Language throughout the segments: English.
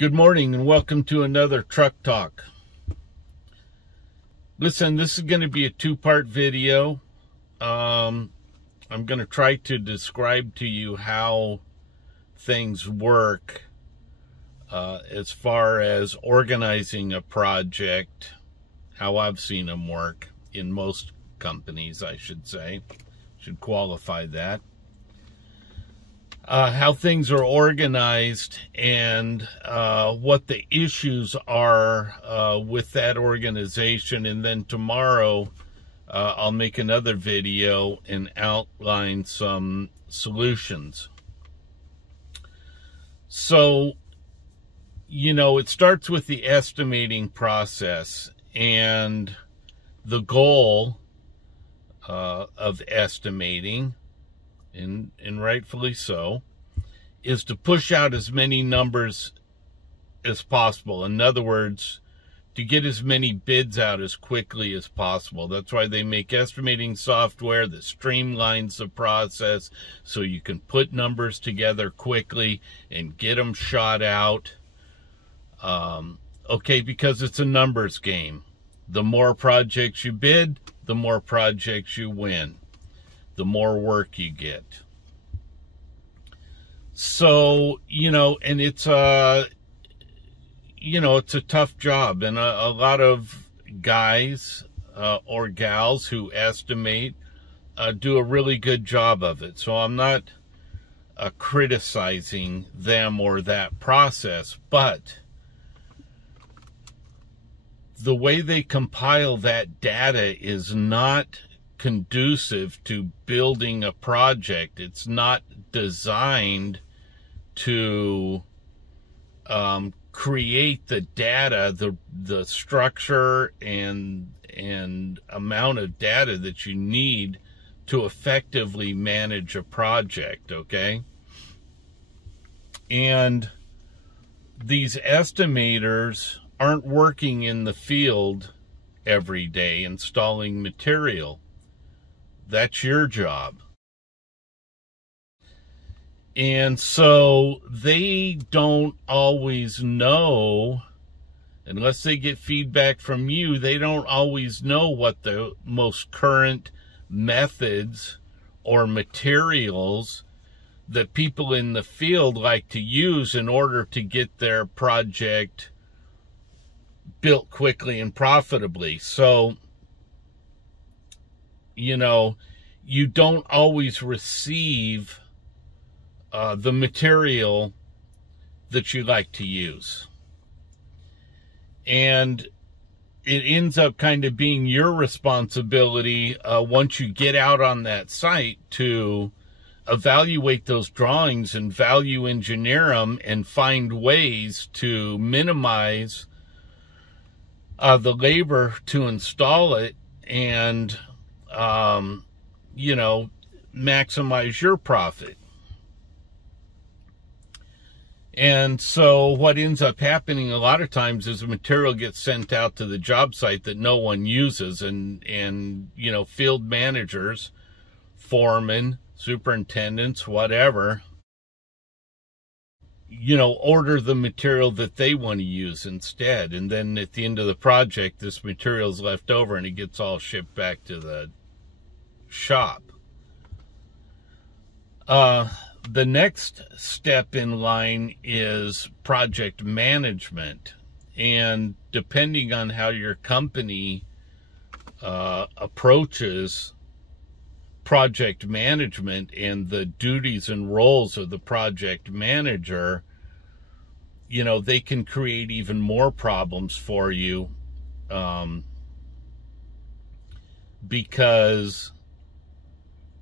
Good morning and welcome to another Truck Talk. Listen, this is going to be a two-part video. I'm going to try to describe to you how things work as far as organizing a project, how I've seen them work in most companies, I should say. Should qualify that. How things are organized and what the issues are with that organization. And then tomorrow I'll make another video and outline some solutions. So, you know, it starts with the estimating process, and the goal of estimating, and rightfully so, is to push out as many numbers as possible. In other words, to get as many bids out as quickly as possible. That's why they make estimating software that streamlines the process so you can put numbers together quickly and get them shot out. Okay, because it's a numbers game. The more projects you bid, the more projects you win, the more work you get. So, you know, and it's it's a tough job, and a lot of guys or gals who estimate do a really good job of it. So I'm not criticizing them or that process, but the way they compile that data is not conducive to building a project. It's not designed to create the data, the structure and amount of data that you need to effectively manage a project, okay? And these estimators aren't working in the field every day installing material. That's your job. And so they don't always know, unless they get feedback from you, they don't always know what the most current methods or materials that people in the field like to use in order to get their project built quickly and profitably. So, you know, you don't always receive the material that you like to use. And it ends up kind of being your responsibility once you get out on that site to evaluate those drawings and value engineer them and find ways to minimize the labor to install it and, you know, maximize your profit. And so what ends up happening a lot of times is the material gets sent out to the job site that no one uses, and you know, field managers, foremen, superintendents, whatever, you know, order the material that they want to use instead. And then at the end of the project, this material is left over and it gets all shipped back to the shop. The next step in line is project management. And depending on how your company approaches project management and the duties and roles of the project manager, you know, they can create even more problems for you, because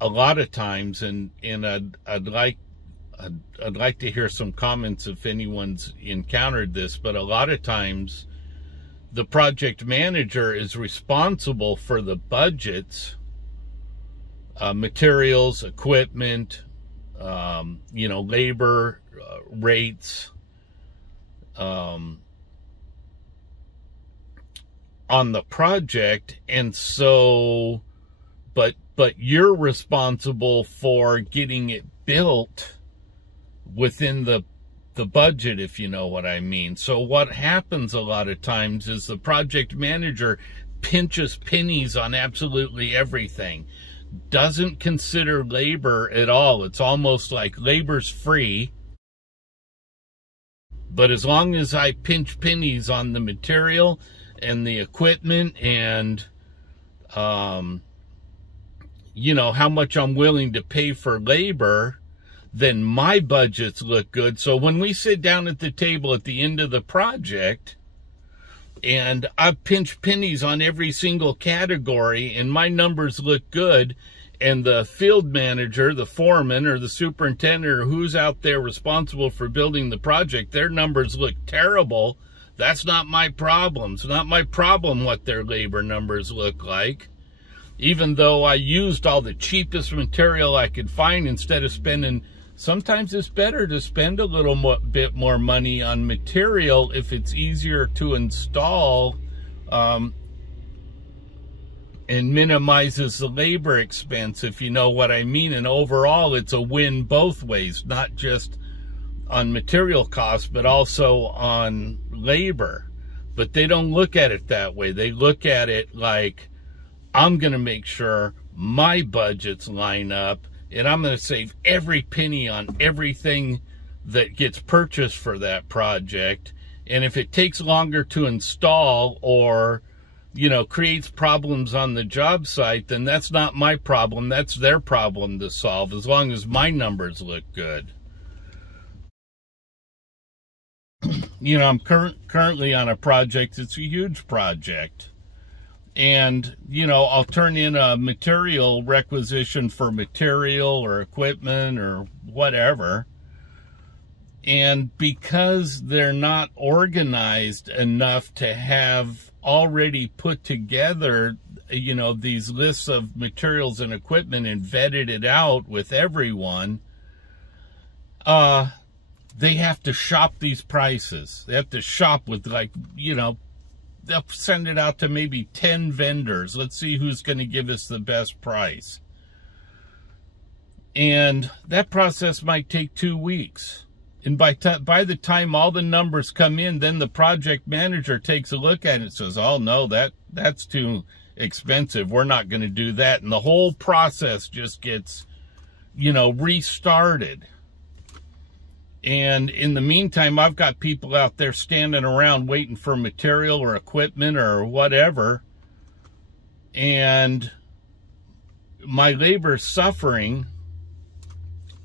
a lot of times, and I'd like to hear some comments if anyone's encountered this, but a lot of times the project manager is responsible for the budgets, materials, equipment, you know, labor, rates, on the project. And so, but you're responsible for getting it built within the the budget, if you know what I mean. So what happens a lot of times is the project manager pinches pennies on absolutely everything, doesn't consider labor at all. It's almost like labor's free, but as long as I pinch pennies on the material and the equipment and you know, how much I'm willing to pay for labor, then my budgets look good. So when we sit down at the table at the end of the project and I've pinched pennies on every single category and my numbers look good, and the field manager, the foreman or the superintendent or who's out there responsible for building the project, their numbers look terrible, that's not my problem. It's not my problem what their labor numbers look like. Even though I used all the cheapest material I could find instead of spending, sometimes it's better to spend a little bit more money on material if it's easier to install and minimizes the labor expense, if you know what I mean. And overall, it's a win both ways, not just on material costs, but also on labor. But they don't look at it that way. They look at it like, I'm going to make sure my budgets line up, and I'm going to save every penny on everything that gets purchased for that project. And if it takes longer to install or, you know, creates problems on the job site, then that's not my problem. That's their problem to solve, as long as my numbers look good. You know, I'm currently on a project. It's a huge project. And, you know, I'll turn in a material requisition for material or equipment or whatever. And because they're not organized enough to have already put together, you know, these lists of materials and equipment and vetted it out with everyone, they have to shop these prices. They have to shop with, like, you know, they'll send it out to maybe 10 vendors. Let's see who's going to give us the best price. And that process might take 2 weeks. And by the time all the numbers come in, then the project manager takes a look at it and says, oh, no, that's too expensive. We're not going to do that. And the whole process just gets, you know, restarted. And in the meantime, I've got people out there standing around waiting for material or equipment or whatever. And my labor's suffering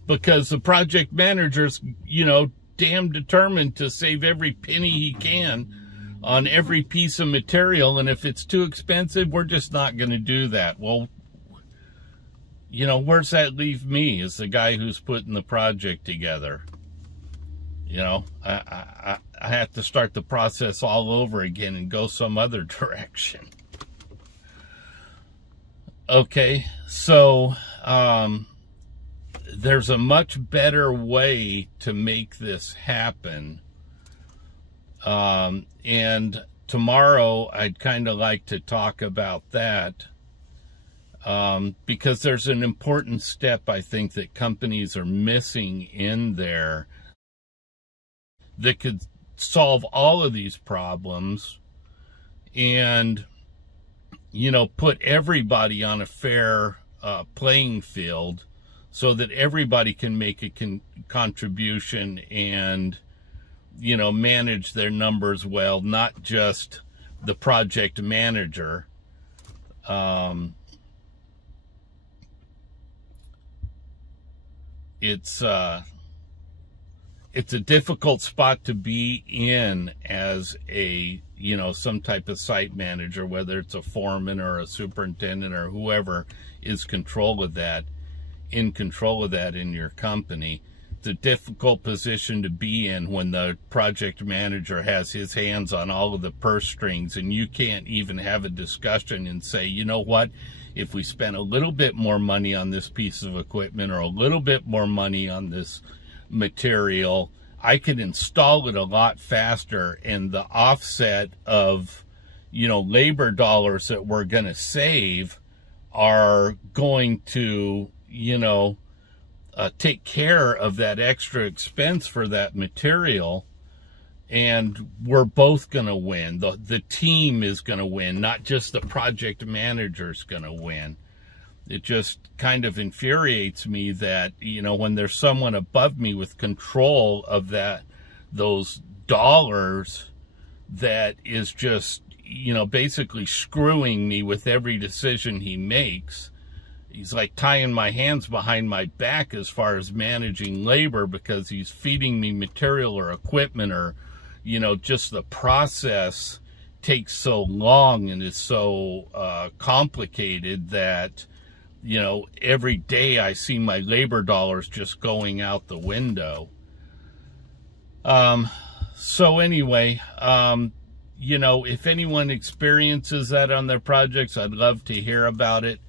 because the project manager's, you know, damn determined to save every penny he can on every piece of material. And if it's too expensive, we're just not going to do that. Well, you know, where's that leave me as the guy who's putting the project together? You know, I have to start the process all over again and go some other direction. Okay, so there's a much better way to make this happen. And tomorrow I'd kind of like to talk about that because there's an important step I think that companies are missing in there that could solve all of these problems and, you know, put everybody on a fair playing field so that everybody can make a contribution and, you know, manage their numbers well, not just the project manager. It's a difficult spot to be in as a, you know, some type of site manager, whether it's a foreman or a superintendent or whoever is in control of that in your company. It's a difficult position to be in when the project manager has his hands on all of the purse strings and you can't even have a discussion and say, you know what, if we spend a little bit more money on this piece of equipment or a little bit more money on this material, I can install it a lot faster, and the offset of, you know, labor dollars that we're going to save are going to, you know, take care of that extra expense for that material, and we're both going to win. The team is going to win, not just the project manager's going to win. It just kind of infuriates me that, you know, when there's someone above me with control of those dollars, that is just, you know, basically screwing me with every decision he makes. He's like tying my hands behind my back as far as managing labor, because he's feeding me material or equipment, or, you know, just the process takes so long and is so complicated that, you know, every day I see my labor dollars just going out the window. So anyway, you know, if anyone experiences that on their projects, I'd love to hear about it.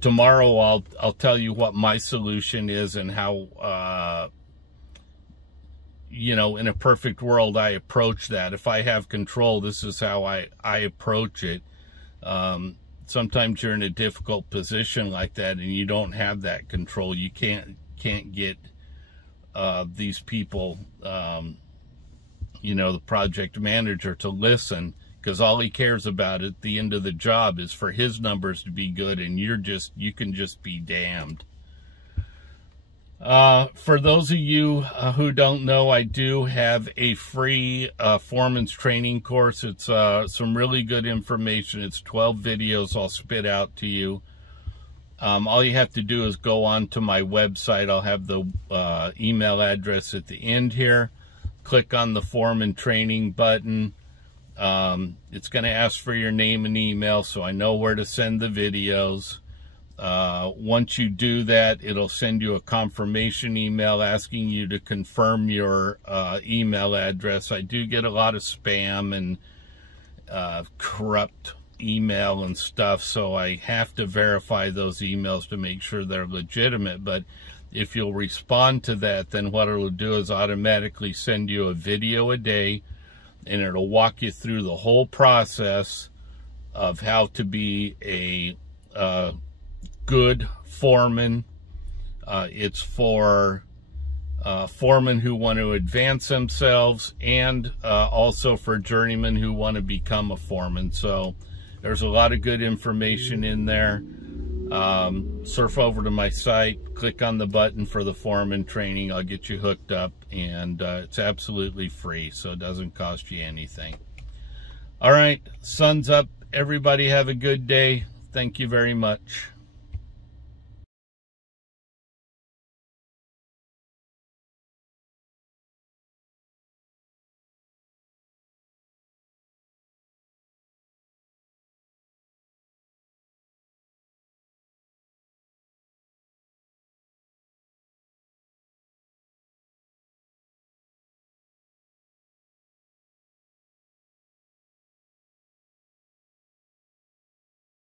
Tomorrow I'll tell you what my solution is and how, you know, in a perfect world I approach that. If I have control, this is how I approach it. Sometimes you're in a difficult position like that and you don't have that control. You can't get these people, you know, the project manager, to listen, because all he cares about at the end of the job is for his numbers to be good, and you can just be damned. For those of you who don't know, I do have a free foreman's training course. It's some really good information. It's 12 videos I'll spit out to you. All you have to do is go on to my website. I'll have the email address at the end here. Click on the foreman training button. It's going to ask for your name and email, so I know where to send the videos. Once you do that, it'll send you a confirmation email asking you to confirm your email address. I do get a lot of spam and corrupt email and stuff, so I have to verify those emails to make sure they're legitimate. But if you'll respond to that, then what it'll do is automatically send you a video a day, and it'll walk you through the whole process of how to be a good foreman. It's for foremen who want to advance themselves, and also for journeymen who want to become a foreman. So there's a lot of good information in there. Surf over to my site, click on the button for the foreman training. I'll get you hooked up, and it's absolutely free, so it doesn't cost you anything. All right, sun's up. Everybody have a good day. Thank you very much.